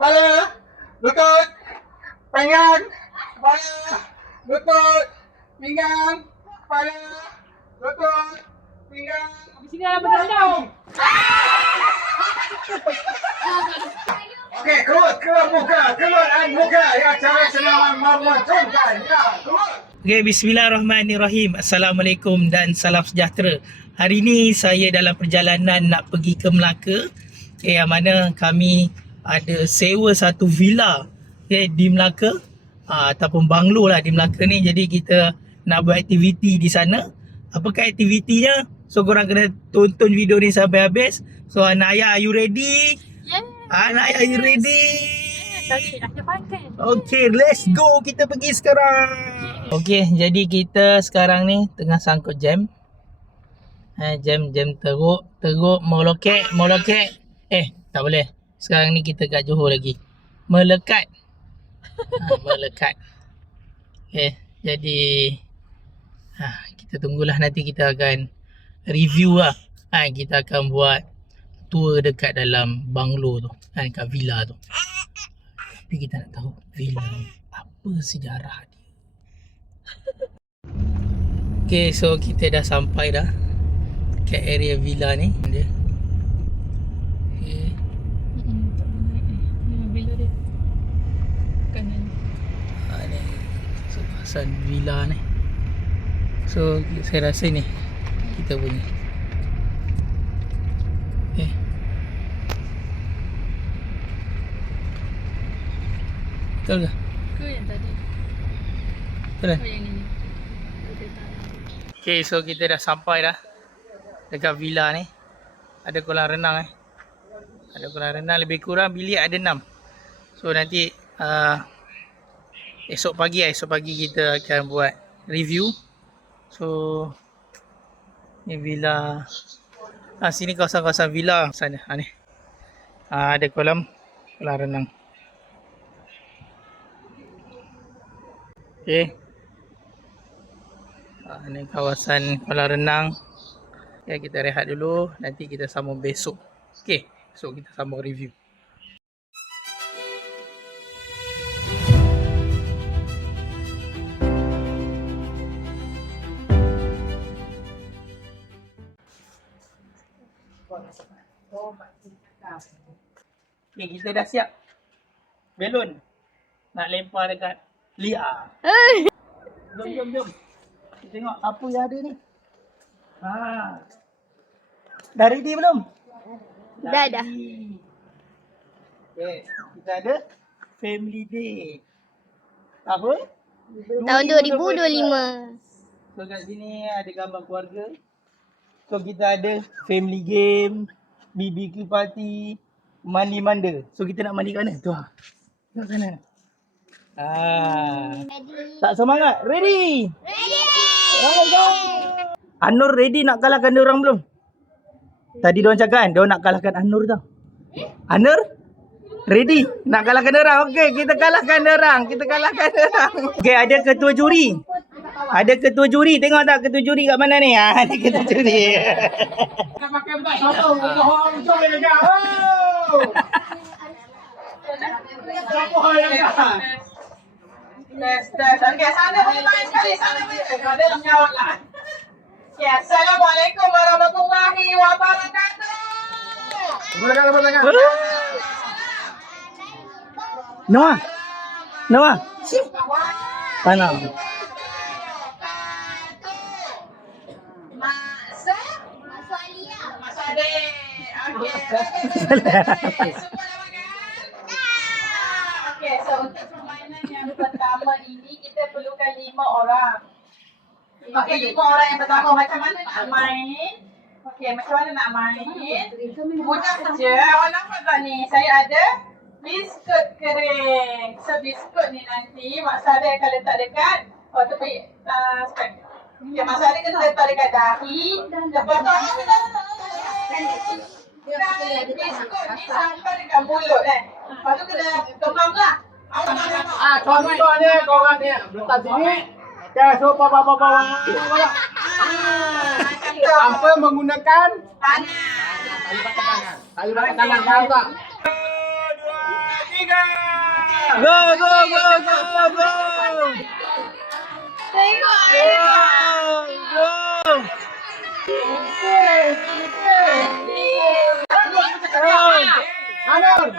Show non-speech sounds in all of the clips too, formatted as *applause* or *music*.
kepala, lutut, pinggang, kepala, lutut, pinggang, kepala, lutut, pinggang. Di sini ada benda Okey, keluar, keluar muka, keluar muka. Ya, cara senang memoconkan. Ya, keluar. Okay, bismillahirrahmanirrahim. Assalamualaikum dan salam sejahtera. Hari ini saya dalam perjalanan nak pergi ke Melaka. Okay, yang mana kami ada sewa satu villa okay, di Melaka. Uh, ataupun banglo lah di Melaka ni. Jadi kita nak buat aktiviti di sana. Apakah aktivitinya? So korang kena tonton video ni sampai habis. So anak ayah, are you ready? Yeah. Anak ayah, are you ready? Sorry. Okay, let's go. Kita pergi sekarang. Okay, jadi kita sekarang ni tengah sangkut jam. Eh, jam jam teruk, teruk, mau lokek, mau lokek. Eh, tak boleh. Sekarang ni kita kat Johor lagi. Melekat. Ha, *laughs* melekat. Okay, jadi ha, kita tunggulah nanti kita akan review lah. Ha, kita akan buat tour dekat dalam banglo tu. Ha, kat villa tu. Tapi kita nak tahu villa apa sejarah dia. *laughs* Okay, so kita dah sampai dah kat area villa ni. Dia. Okay. Bila dia kanan. Ha, ni. Kawasan villa ni. So, saya rasa ni kita punya. Okay. Betul ke? Ke yang tadi? Betul kan? Yang ini. Ada tak? Okay, so kita dah sampai dah dekat villa ni. Ada kolam renang eh. Ada kolam renang lebih kurang bilik ada 6. So nanti uh, esok pagi lah, esok pagi kita akan buat review. So ni villa ah sini kawasan-kawasan villa sana. Ha ni. Ah ada kolam kolam renang. Okay. Ha, ni kawasan kolam renang. Ya, kita rehat dulu. Nanti kita sambung besok. Okey, besok kita sambung review. Kita dah siap. Belon. Nak lempar dekat Lia. Jom, jom, jom. Kita tengok apa yang ada ni. Ha. Dah ready belum? Dah, dah. Okay, kita ada Family Day. Tahun? Tahun 2025. So kat sini ada gambar keluarga. So kita ada family game, BBQ party, mandi manda. So kita nak mandi kat mana? Tu ah. Kat sana. Ah. Tak semangat? Ready? Ready! Ramai kau. Anur ready nak kalahkan dia orang belum? Tadi dia orang cakap kan, dia nak kalahkan Anur tau. Anur? Ready? Nak kalahkan dia orang? Okey, kita kalahkan dia orang. Kita kalahkan dia orang. Okey, ada ketua juri. Ada ketua juri. Tengok tak ketua juri kat mana ni? Ha, *laughs* ada ketua juri. Nak pakai kau jom ni dekat. Oh! Siapa yang dekat? Test, test. Okey, sana boleh main sekali. Sana boleh. Ada lah. Okay, Assalamualaikum warahmatullahi wabarakatuh. Noah. Noah. Tanam. Okey, so untuk permainan yang pertama ini kita perlukan lima orang. Okey, lima orang yang pertama macam mana nak main? Okey, macam mana nak main? Mudah saja. Awak nampak tak ni? Saya ada biskut kering. So biskut ni nanti Mak Sarah akan letak dekat oh tepi uh, spek. Okey, Mak Sarah kena letak dekat dahi. Lepas tu nampak? Ah, contohnya kau orang ni letak sini. Okay, so bawa bawa bawa. Ah. *laughs* Tanpa menggunakan Tangan. tali pakai tangan. Tali pakai tangan, faham tak? Tiga. Go, go, go, go, go. Tengok Go, go. Anur.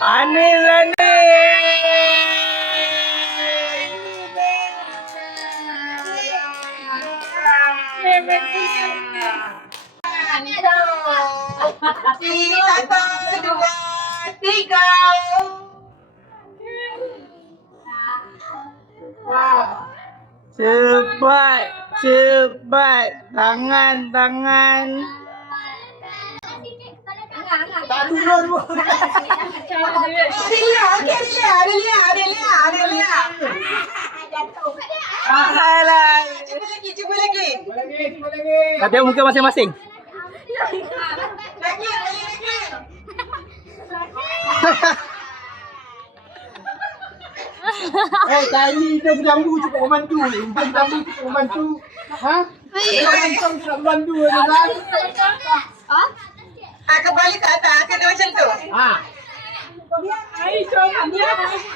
Anur satu, dua, tiga. Cepat, cepat. Tangan, tangan. Tak turun pun. Adelia, Adelia, Adelia, Adelia, Adelia. Alah. Cuba lagi, cuba lagi. Cuba lagi, Kata muka masing-masing. Lagi, lagi, lagi. Eh, tadi kita berjambu cukup membantu. Kita berjambu cukup membantu. Ha? Kita langsung cukup membantu kan? Ah, kembali ke atas, kena macam tu. Ha. Lagi, balik lagi.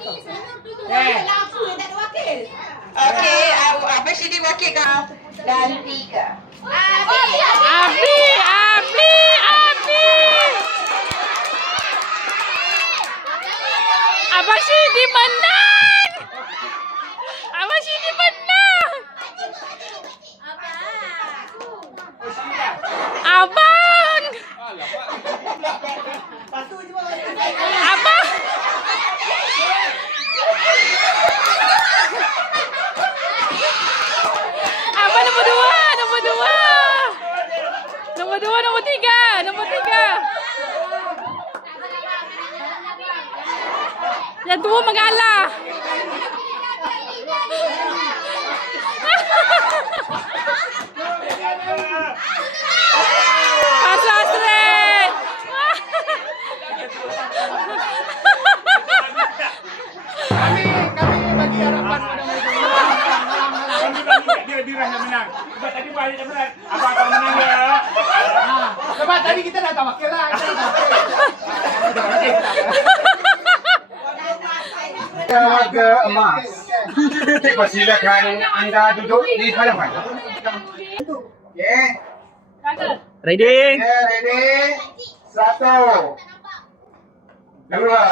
Eh, Okey, ah, apa sini wakil kau? Dan tiga. Abi, Abi, Abi. Abang Syedi menang. Abang Syedi menang. Abang. Abang. Abang nombor dua, nombor dua. Nombor dua, nombor tiga, nombor tiga. Mengalah. Pasal kami kami bagi harapan pada mereka. Yang menang. Sebab tadi balik yang menang. Abang akan menang ya. Ha, sebab tadi kita dah tawakal lah. Kita dah tawakal. Warga emas. Persilakan anda duduk di hadapan. Okey. Ready? Okay, ready? Satu. Dua.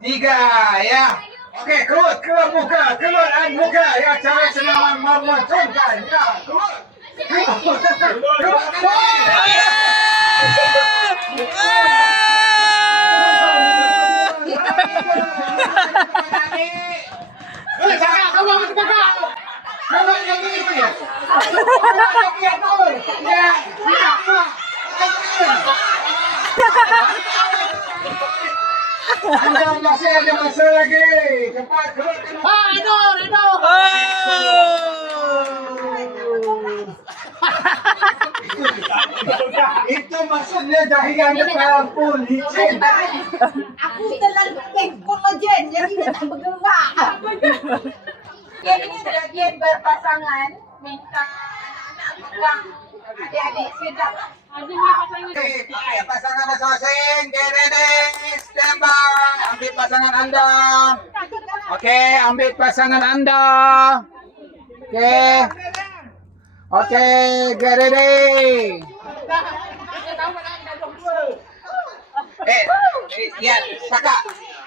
Tiga, ya. Okey, keluar, keluar muka, keluar an muka. Ya, cara senang memoconkan. Ya, keluar. Keluar, keluar. keluar. Keluar. Keluar. Ha, Anur, Anur. Itu maksudnya jahiran depan pun licin. Aku terlalu pening kolagen jadi dia tak bergerak. Game ini adalah game berpasangan. Minta anak-anak pegang Adik-adik sedap. Pasangan. Masing-masing. Okay, ready? Stand by. Ambil pasangan anda. Okay, ambil pasangan anda. Okay. Okay, get ready. Eh, eh, ya, kakak.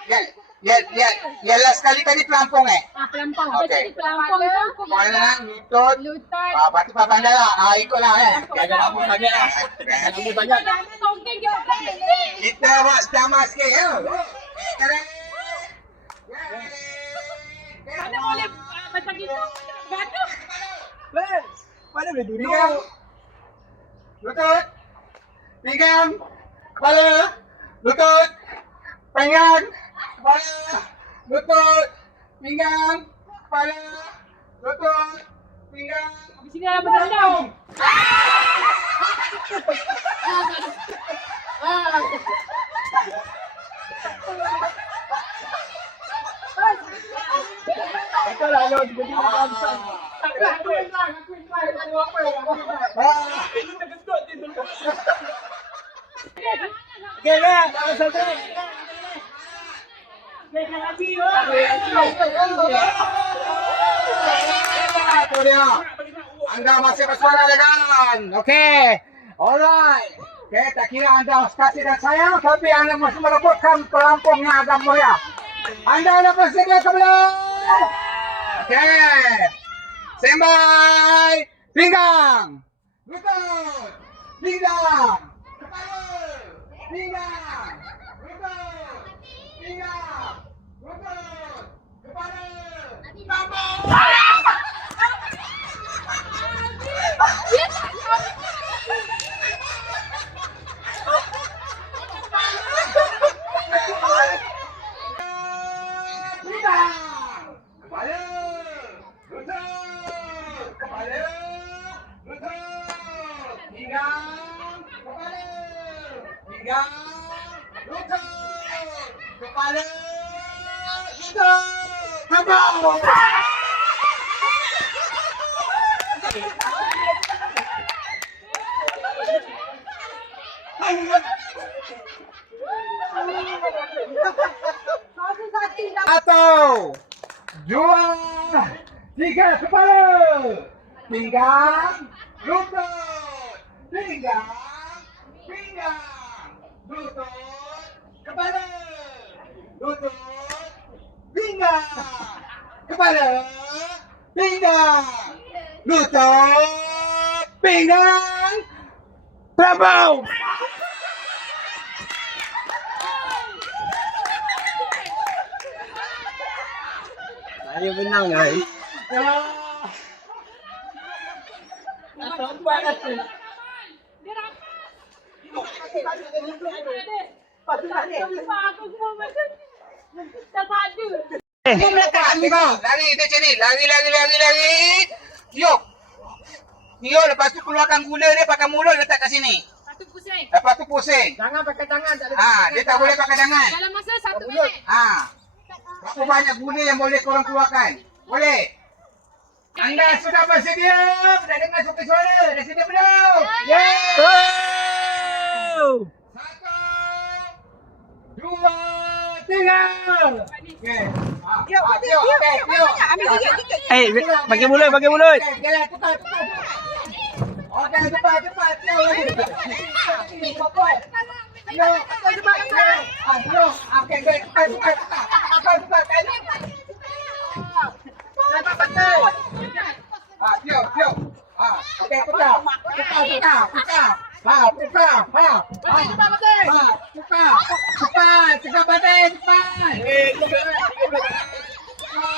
Ya, ya, ya, ya last kali tadi pelampung eh. Ah, pelampung. Okey. Jadi pelampung tu. Mana lutut. Lutut. Ah, batu papan dah lah. Ah, ikutlah eh. Jangan lama sangat lah. Jangan lama sangat. Jangan tongkeng kita berani. Kita buat sama sikit ya. Sekarang. Mana boleh ah, Mana boleh duduk? Pinggang. Lutut. Pinggang. Kepala. Lutut. Pinggang. Kepala. Lutut. Pinggang. Kepala. Lutut. Pinggang. Di sini ada. Kau lah lo tiba-tiba bangsa. Aku. Aku apa yang aku Itu dia. Anda masih bersuara dengan. Okey. Alright. Okey, tak kira anda kasih dan sayang, tapi anda masih merebutkan pelampung yang agak mulia. Anda ada bersedia ke belum? Okey. Standby. Pinggang. Lutut. Pinggang. Kepala. Pinggang. Lutut. Pinggang. Lutut. Kepala. Tambah. Kepala, lutut, kepala, lutut, pinggang, kepala, pinggang, lutut, kepala, lutut, Satu, dua, tiga, kepala, pinggang, lutut, pinggang, pinggang, lutut, kepala, lutut, pinggang, kepala, pinggang, lutut, pinggang, pelampung. Saya menang guys. Sampai kata. Dia rapat. Lupa aku semua macam ni. Tak ada. Tengok, tengok. Lari dia macam ni. Lari, lari, lari, lari. Tiup. Tiup lepas tu keluarkan gula dia pakai mulut letak kat sini. Satu pusing. Lepas tu pusing. Jangan pakai tangan tak ada. Ha, dia tak boleh pakai tangan. Dalam masa satu minit. Ha. Berapa banyak gula yang boleh korang keluarkan? Boleh? Anda sudah bersedia? Dah dengar suara-suara? Dah sedia belum? Yeah! Oh! Satu, dua, Eh, pakai mulut, pakai mulut. Okey, jalan cepat, cepat. Okey, cepat, cepat. Tiup lagi. Cepat. Tiup, cepat, cepat. Ha, tiup. Okey, okey, cepat, cepat. Cepat, cepat. Cepat, betul. Ha, tiup, tiup. Ha,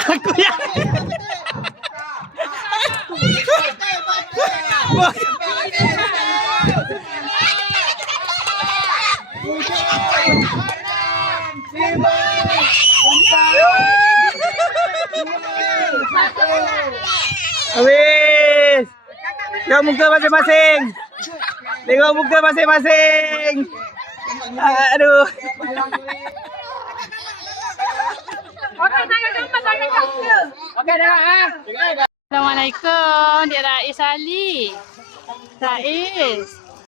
okey, pecah. Pecah, pecah, pecah. Ha, lima, empat, Habis. Tengok muka masing-masing. Tengok muka masing-masing. Aduh. Okey, tanya dong, tanya dong. Okey dah. Ha? Assalamualaikum. Dia Rais Ali. Rais.